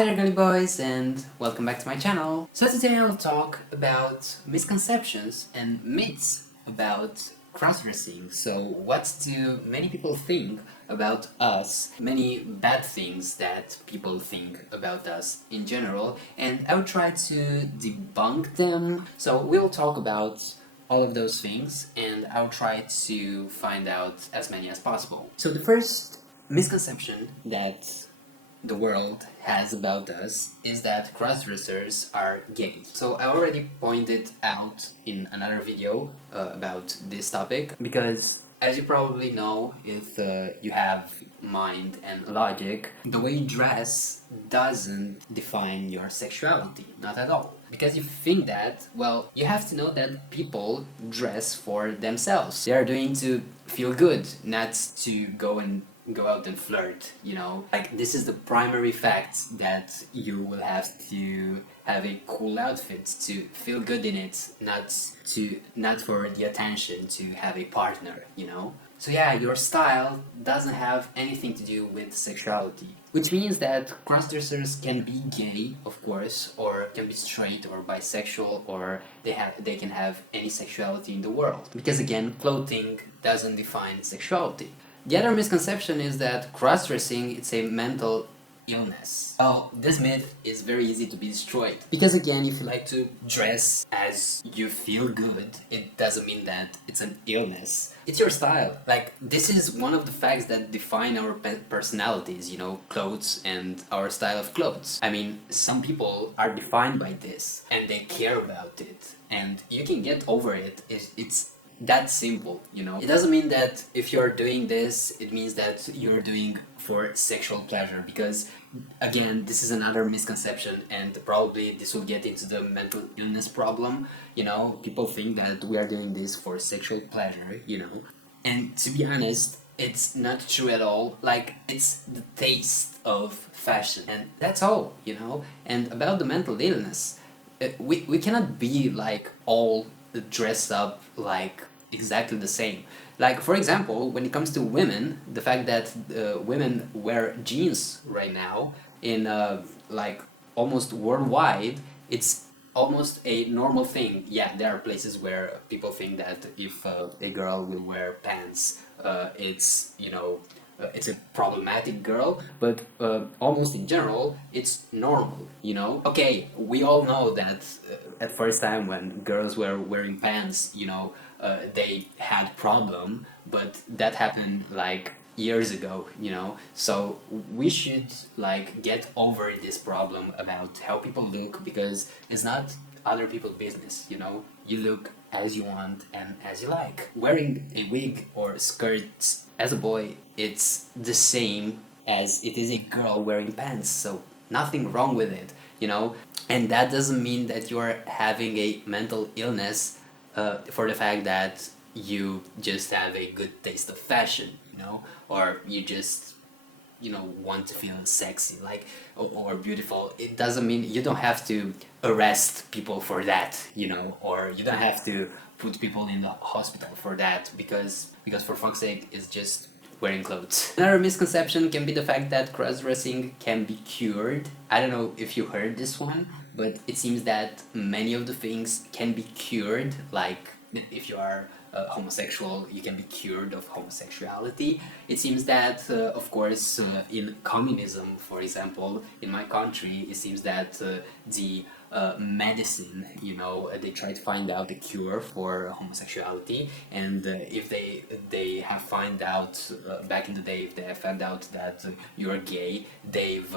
Hi there girly boys and welcome back to my channel. So today I'll talk about misconceptions and myths about crossdressing. So what do many people think about us, many bad things that people think about us in general, and I'll try to debunk them. So we'll talk about all of those things and I'll try to find out as many as possible. So the first misconception that the world has about us is that crossdressers are gay. So I already pointed out in another video about this topic because, as you probably know, if you have mind and logic, the way you dress doesn't define your sexuality, not at all. Because if you think that, well, you have to know that people dress for themselves. They are doing to feel good, not to go out and flirt, you know? Like, this is the primary fact that you will have to have a cool outfit to feel good in it, not for the attention to have a partner, you know? So yeah, your style doesn't have anything to do with sexuality. Which means that crossdressers can be gay, of course, or can be straight or bisexual, or they can have any sexuality in the world. Because again, clothing doesn't define sexuality. The other misconception is that crossdressing is a mental illness. Well, this myth is very easy to be destroyed. Because again, if you like to dress as you feel good, it doesn't mean that it's an illness. It's your style. Like, this is one of the facts that define our personalities, you know, clothes and our style of clothes. I mean, some people are defined by this and they care about it. And you can get over it. It's that simple, you know. It doesn't mean that if you're doing this, it means that you're doing for sexual pleasure, because again, this is another misconception, and probably this will get into the mental illness problem, you know. People think that we are doing this for sexual pleasure, you know, and to be honest, it's not true at all. Like, it's the taste of fashion, and that's all, you know. And about the mental illness, we cannot be like all dressed up like exactly the same. Like, for example, when it comes to women, the fact that women wear jeans right now in like almost worldwide, it's almost a normal thing. Yeah, there are places where people think that if a girl will wear pants, it's, you know, it's a problematic girl, but almost in general, it's normal, you know? Okay, we all know that at first time when girls were wearing pants, you know, they had problem, but that happened like years ago, you know? So we should like get over this problem about how people look, because it's not other people's business, you know? You look as you want and as you like. Wearing a wig or skirts as a boy, it's the same as it is a girl wearing pants, so nothing wrong with it, you know? And that doesn't mean that you're having a mental illness for the fact that you just have a good taste of fashion, you know? Or you just, you know, want to feel sexy, like, or beautiful. It doesn't mean you don't have to arrest people for that, you know, or you don't have to put people in the hospital for that, because for fuck's sake, it's just wearing clothes. Another misconception can be the fact that crossdressing can be cured. I don't know if you heard this one, but it seems that many of the things can be cured. Like, if you are homosexual, you can be cured of homosexuality. It seems that, of course, in communism, for example, in my country, it seems that the medicine, you know, they try to find out a cure for homosexuality, and if they have found out back in the day, if they have found out that you're gay, they've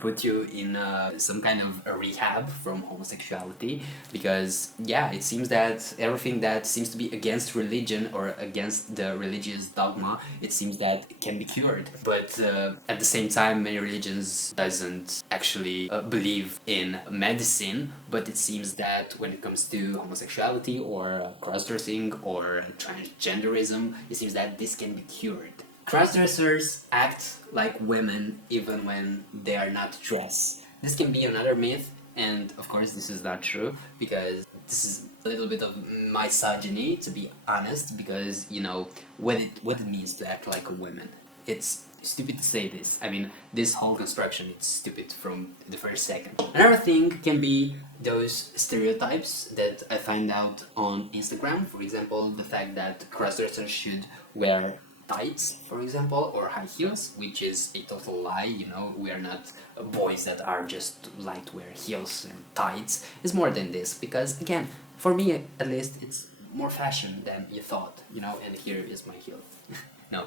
put you in some kind of a rehab from homosexuality, because yeah, it seems that everything that seems to be against religion or against the religious dogma, it seems that it can be cured. But at the same time, many religions doesn't actually believe in medicine, but it seems that when it comes to homosexuality or crossdressing or transgenderism, it seems that this can be cured. Crossdressers act like women even when they are not dressed. This can be another myth, and of course this is not true, because this is a little bit of misogyny, to be honest, because, you know, what it means to act like a woman. It's stupid to say this. I mean, this whole construction is stupid from the first second. Another thing can be those stereotypes that I find out on Instagram. For example, the fact that crossdressers should wear tights, for example, or high heels, which is a total lie. You know, we are not boys that are just like to wear heels and tights. It's more than this, because again, for me at least, it's more fashion than you thought, you know, and here is my heel. No,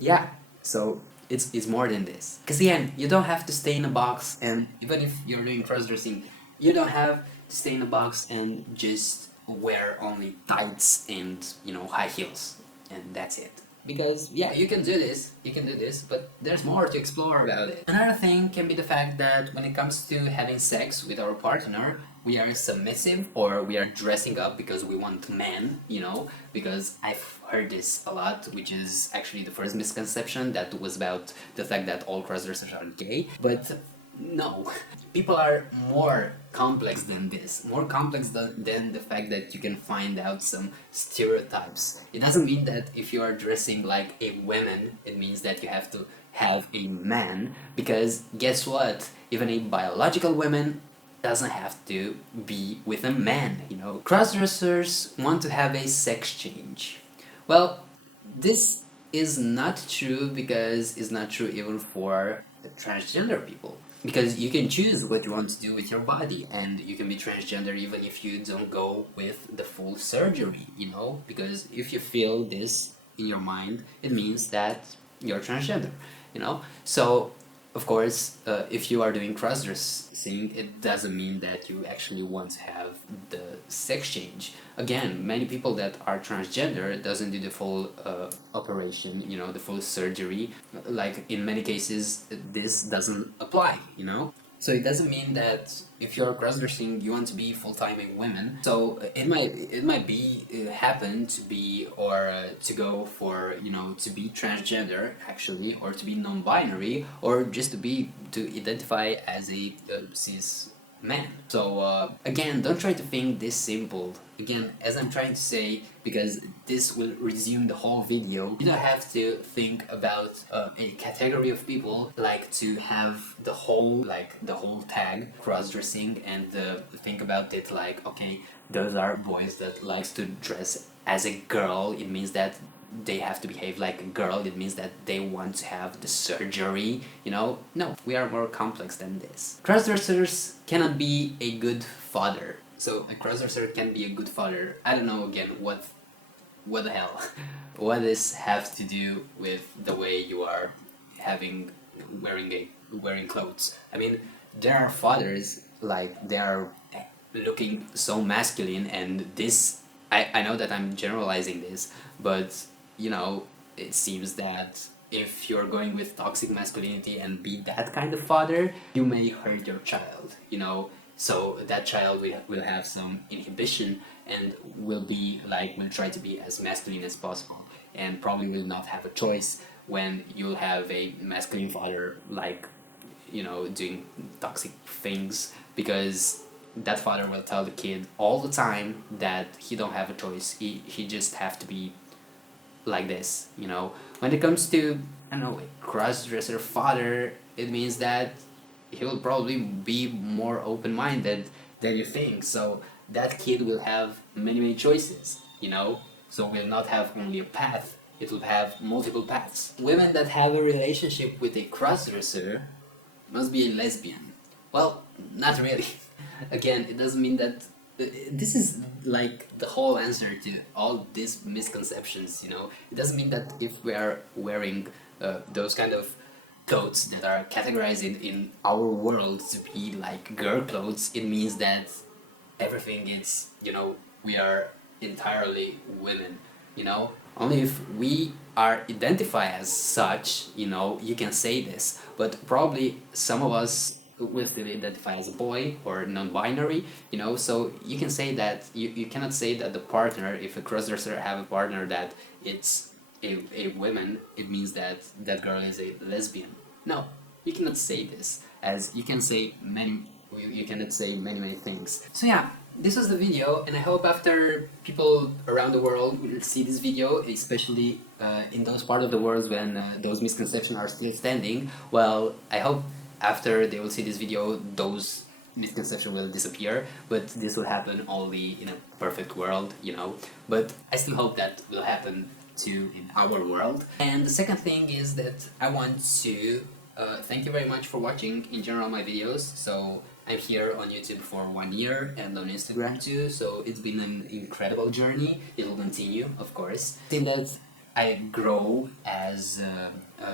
yeah, so it's more than this. Because again, you don't have to stay in a box, and even if you're doing cross-dressing, you don't have to stay in a box and just wear only tights and, you know, high heels, and that's it. Because, yeah, you can do this, but there's more to explore about it. Another thing can be the fact that when it comes to having sex with our partner, we are submissive, or we are dressing up because we want men, you know, because I've heard this a lot, which is actually the first misconception that was about the fact that all crossdressers are gay, but no, people are more complex than this, more complex than the fact that you can find out some stereotypes. It doesn't mean that if you are dressing like a woman, it means that you have to have a man, because guess what? Even a biological woman doesn't have to be with a man, you know. Crossdressers want to have a sex change. Well, this is not true, because it's not true even for transgender people. Because you can choose what you want to do with your body, and you can be transgender even if you don't go with the full surgery, you know? Because if you feel this in your mind, it means that you're transgender, you know? So, of course, if you are doing cross-dressing, it doesn't mean that you actually want to have the sex change. Again, many people that are transgender doesn't do the full operation, you know, the full surgery. Like, in many cases, this doesn't apply, you know? So it doesn't mean that if you're cross-dressing, you want to be full-time a woman. So it might be happen to be, or to go for, you know, to be transgender actually, or to be non-binary, or just to identify as a cis man. So again, don't try to think this simple. Again, as I'm trying to say, because this will resume the whole video, you don't have to think about a category of people, like to have the whole tag cross-dressing, and think about it like, okay, those are boys that likes to dress as a girl. It means that they have to behave like a girl. It means that they want to have the surgery, you know? No, we are more complex than this. Crossdressers cannot be a good father. So a crossdresser can be a good father. I don't know, again, what the hell? What this have to do with the way you are wearing clothes? I mean, there are fathers, like, they are looking so masculine, and this, I know that I'm generalizing this, but, you know, it seems that if you're going with toxic masculinity and be that kind of father, you may hurt your child, you know? So that child will have some inhibition, and will try to be as masculine as possible, and probably will not have a choice when you'll have a masculine father, like, you know, doing toxic things, because that father will tell the kid all the time that he don't have a choice. He just have to be like this, you know. When it comes to, I don't know, a cross-dresser father, it means that he will probably be more open-minded than you think. So that kid will have many choices, you know. So will not have only a path, it will have multiple paths. Women that have a relationship with a crossdresser must be a lesbian. Well, not really. Again, it doesn't mean that this is like the whole answer to all these misconceptions, you know. It doesn't mean that if we are wearing those kind of clothes that are categorized in our world to be like girl clothes, it means that everything is, you know, we are entirely women, you know. Only if we are identified as such, you know, you can say this, but probably some of us will still identify as a boy or non-binary, you know. So you can say that, you cannot say that the partner, if a crossdresser have a partner that it's a woman, it means that that girl is a lesbian. No, you cannot say this, as you can say you cannot say many things. So yeah, this was the video, and I hope after people around the world will see this video, especially in those parts of the world when those misconceptions are still standing, well, I hope after they will see this video, those misconception will disappear, but this will happen only in a perfect world, you know. But I still hope that will happen too in our world. And the second thing is that I want to thank you very much for watching in general my videos. So I'm here on YouTube for 1 year and on Instagram too, so it's been an incredible journey. It will continue, of course. I think that I grow as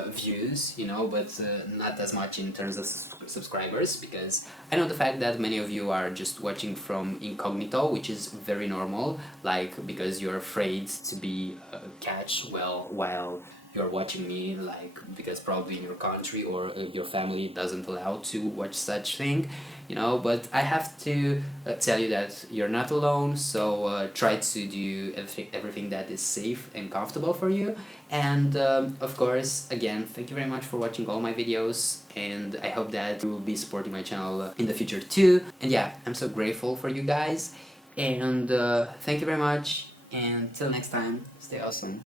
views, you know, but not as much in terms of subscribers, because I know the fact that many of you are just watching from incognito, which is very normal, like because you're afraid to be catched while you're watching me, like because probably in your country or your family doesn't allow to watch such thing, you know. But I have to tell you that you're not alone, so try to do everything that is safe and comfortable for you. And of course, again, thank you very much for watching all my videos, and I hope that you will be supporting my channel in the future too. And yeah, I'm so grateful for you guys, and thank you very much, and till next time, stay awesome.